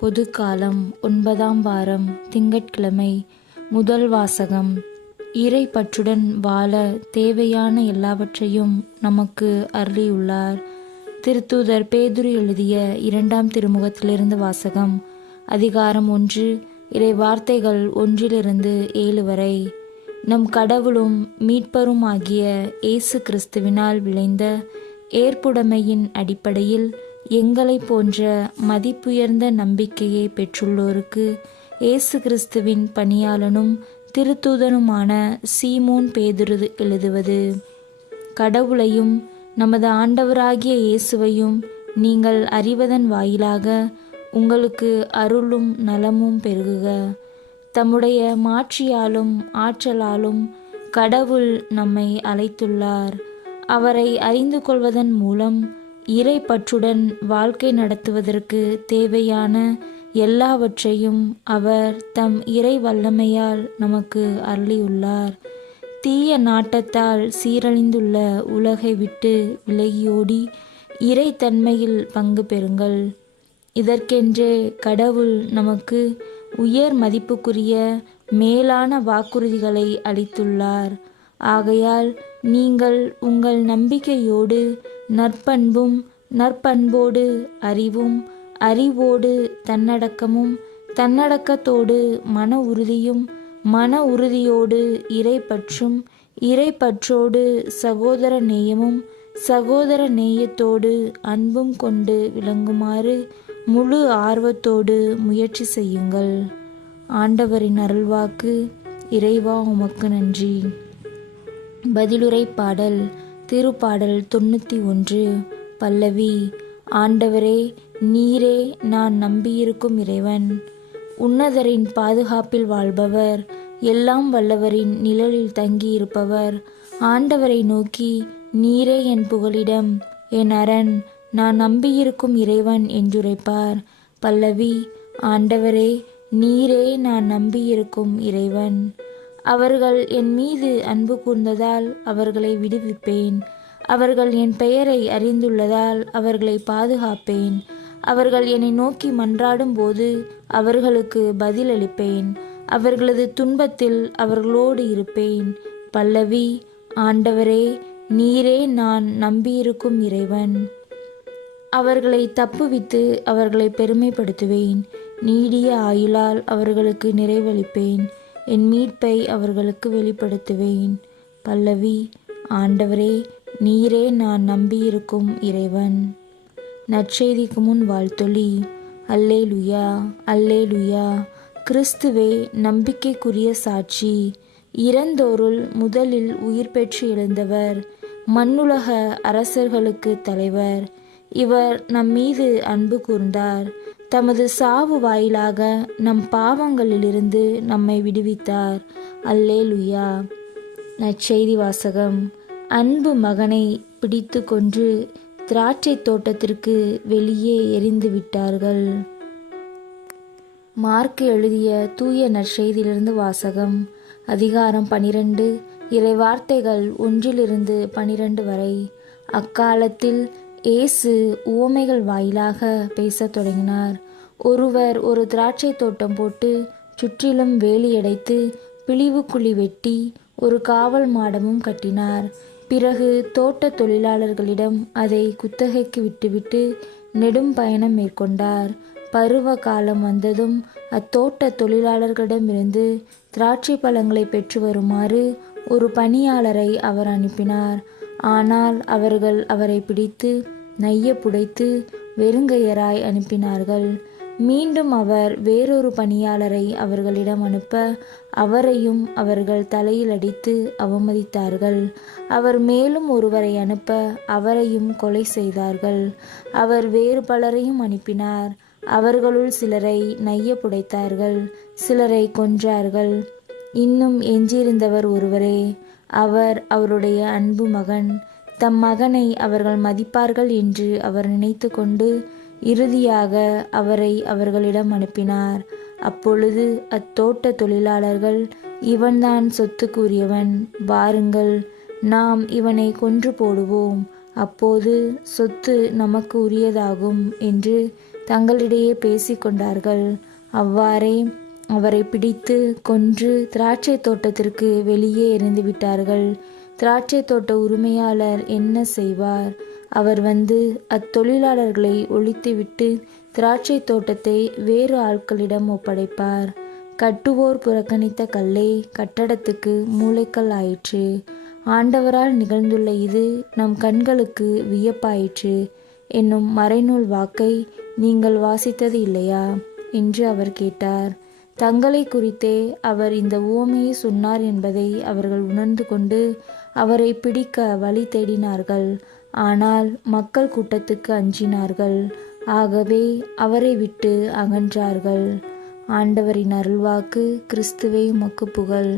பொதுக்காலம் 9ஆம் வாரம் திங்கட்கிழமை. முதல் வாசகம். இறை பற்றுடன் வாழ தேவையான எல்லாவற்றையும் நமக்கு அருளியுள்ளார். திருத்தூதர் பேதுரு எழுதிய 2ஆம் திருமுகத்திலிருந்து வாசகம். அதிகாரம் 1, இறை வார்த்தைகள் 1-7 வரை. நம் கடவுளும் மீட்பரும் ஆகிய இயேசு கிறிஸ்துவினால் விளைந்த ஏற்புடைமையின் அடிப்படையில் எங்களை போன்ற மதிப்புயர்ந்த நம்பிக்கையை பெற்றுள்ளோருக்கு இயேசு கிறிஸ்துவின் பணியாளனும் திருத்தூதனுமான சீமோன் பேதுரு எழுதுவது. கடவுளையும் நமது ஆண்டவராகிய இயேசுவையும் நீங்கள் அறிவதன் வாயிலாக உங்களுக்கு அருளும் நலமும் பெருகுக. தம்முடைய மாட்சியாலும் ஆற்றலாலும் கடவுள் நம்மை அழைத்துள்ளார். அவரை அறிந்து கொள்வதன் மூலம் இறை பற்றுடன் வாழ்க்கை நடத்துவதற்கு தேவையான எல்லாவற்றையும் அவர் தம் இறை வல்லமையால் நமக்கு அருளியுள்ளார். தீய நாட்டத்தால் சீரழிந்துள்ள உலகை விட்டு விலகியோடி இறை தன்மையில் பங்கு பெறுங்கள். இதற்கென்றே கடவுள் நமக்கு உயர் மதிப்புக்குரிய மேலான வாக்குறுதிகளை அளித்துள்ளார். ஆகையால் நீங்கள் உங்கள் நம்பிக்கையோடு நற்பண்பும், நற்பண்போடு அறிவும், அறிவோடு தன்னடக்கமும், தன்னடக்கத்தோடு மன உறுதியும், மன உறுதியோடு இறைப்பற்றும், இறைப்பற்றோடு சகோதர நேயமும், சகோதர நேயத்தோடு அன்பும் கொண்டு விளங்குமாறு முழு ஆர்வத்தோடு முயற்சி செய்யுங்கள். ஆண்டவரின் அருள்வாக்கு. இறைவா உமக்கு நன்றி. பதிலுரை பாடல். திருப்பாடல் 91. பல்லவி. ஆண்டவரே, நீரே நான் நம்பியிருக்கும் இறைவன். உன்னதரின் பாதுகாப்பில் வாழ்பவர், எல்லாம் வல்லவரின் நிழலில் தங்கியிருப்பவர். ஆண்டவரை நோக்கி, நீரே என் புகலிடம், என் அரண், நான் நம்பியிருக்கும் இறைவன் என்றுரைப்பார். பல்லவி. ஆண்டவரே, நீரே நான் நம்பியிருக்கும் இறைவன். அவர்கள் என் மீது அன்பு கூர்ந்ததால் அவர்களை விடுவிப்பேன். அவர்கள் என் பெயரை அறிந்துள்ளதால் அவர்களை பாதுகாப்பேன். அவர்கள் என்னை நோக்கி மன்றாடும் போது அவர்களுக்கு பதிலளிப்பேன். அவர்களது துன்பத்தில் அவர்களோடு இருப்பேன். பல்லவி. ஆண்டவரே, நீரே நான் நம்பியிருக்கும் இறைவன். அவர்களை தப்புவித்து அவர்களை பெருமைப்படுத்துவேன். நீடிய ஆயுளால் அவர்களுக்கு நிறைவளிப்பேன். என் மீட்பை அவர்களுக்கு வெளிப்படுத்துவேன். பல்லவி. ஆண்டவரே, நீரே நான் நம்பியிருக்கும் இறைவன். நற்செய்திக்கு முன் வாழ்த்தொலி. அல்லேலுயா, அல்லேலுயா. கிறிஸ்துவே நம்பிக்கைக்குரிய சாட்சி. இறந்தோருள் முதலில் உயிர் பெற்று எழுந்தவர். மண்ணுலக அரசர்களுக்கு தலைவர். இவர் நம் மீது அன்பு கூர்ந்தார். தமது சாவு வாயிலாக நம் பாவங்களிலிருந்து நம்மை விடுவித்தார். அல்லேலுயா. நற்செய்தி வாசகம். அன்பு மகனை பிடித்து கொன்று திராட்சை தோட்டத்திற்கு வெளியே எறிந்து விட்டார்கள். மார்க்கு எழுதிய தூய நற்செய்தியிலிருந்து வாசகம். அதிகாரம் 12, இறை வார்த்தைகள் 1-12 வரை. அக்காலத்தில் இயேசு உவமைகள் வாயிலாக பேசத் தொடங்கினார். ஒருவர் ஒரு திராட்சை தோட்டம் போட்டு சுற்றிலும் வேலியடைத்து பிழிவுக்குழி வெட்டி ஒரு காவல் மாடமும் கட்டினார். பிறகு தோட்ட தொழிலாளர்களிடம் அதை குத்தகைக்கு விட்டுவிட்டு நெடும் பயணம் மேற்கொண்டார். பருவ காலம் வந்ததும் அத்தோட்ட தொழிலாளர்களிடமிருந்து திராட்சை பழங்களை பெற்று வருமாறு ஒரு பணியாளரை அவர் அனுப்பினார். ஆனால் அவர்கள் அவரை பிடித்து நைய புடைத்து வெறுங்கையராய் அனுப்பினார்கள். மீண்டும் அவர் வேறொரு பணியாளரை அவர்களிடம் அனுப்ப அவரையும் அவர்கள் தலையில் அடித்து அவமதித்தார்கள். அவர் மேலும் ஒருவரை அனுப்ப அவரையும் கொலை செய்தார்கள். அவர் வேறு பலரையும் அனுப்பினார். அவர்களுள் சிலரை நைய புடைத்தார்கள், சிலரை கொன்றார்கள். இன்னும் எஞ்சியிருந்தவர் ஒருவரே. அவர் அவருடைய அன்பு மகன். தம் மகனை அவர்கள் மதிப்பார்கள் என்று அவர் நினைத்து கொண்டு இறுதியாக அவரை அவர்களிடம் அனுப்பினார். அப்பொழுது அத்தோட்ட தொழிலாளர்கள், இவன்தான் சொத்துக்குரியவன், வாருங்கள், நாம் இவனை கொன்று போடுவோம், அப்போது சொத்து நமக்கு உரியதாகும் என்று தங்களிடையே பேசிக்கொண்டார்கள். அவ்வாறே அவரை பிடித்து கொன்று திராட்சை தோட்டத்திற்கு வெளியே எறிந்து விட்டார்கள். திராட்சை தோட்ட உரிமையாளர் என்ன செய்வார்? அவர் வந்து அத்தொழிலாளர்களை ஒழித்துவிட்டு திராட்சை தோட்டத்தை வேறு ஆட்களிடம் ஒப்படைப்பார். கட்டுவோர் புறக்கணித்த கல்லே கட்டடத்துக்கு மூலைக்கல் ஆயிற்று. ஆண்டவரால் நிகழ்ந்துள்ள இது நம் கண்களுக்கு வியப்பாயிற்று என்னும் மறைநூல் வாக்கை நீங்கள் வாசித்தது இல்லையா என்று அவர் கேட்டார். தங்களை குறித்தே அவர் இந்த உவமையை சொன்னார் என்பதை அவர்கள் உணர்ந்து கொண்டு அவரை பிடிக்க வழி தேடினார்கள். ஆனால் மக்கள் கூட்டத்துக்கு அஞ்சினார்கள். ஆகவே அவரை விட்டு அகன்றார்கள். ஆண்டவரின் அருள்வாக்கு. கிறிஸ்துவே உமக்கு புகழ்.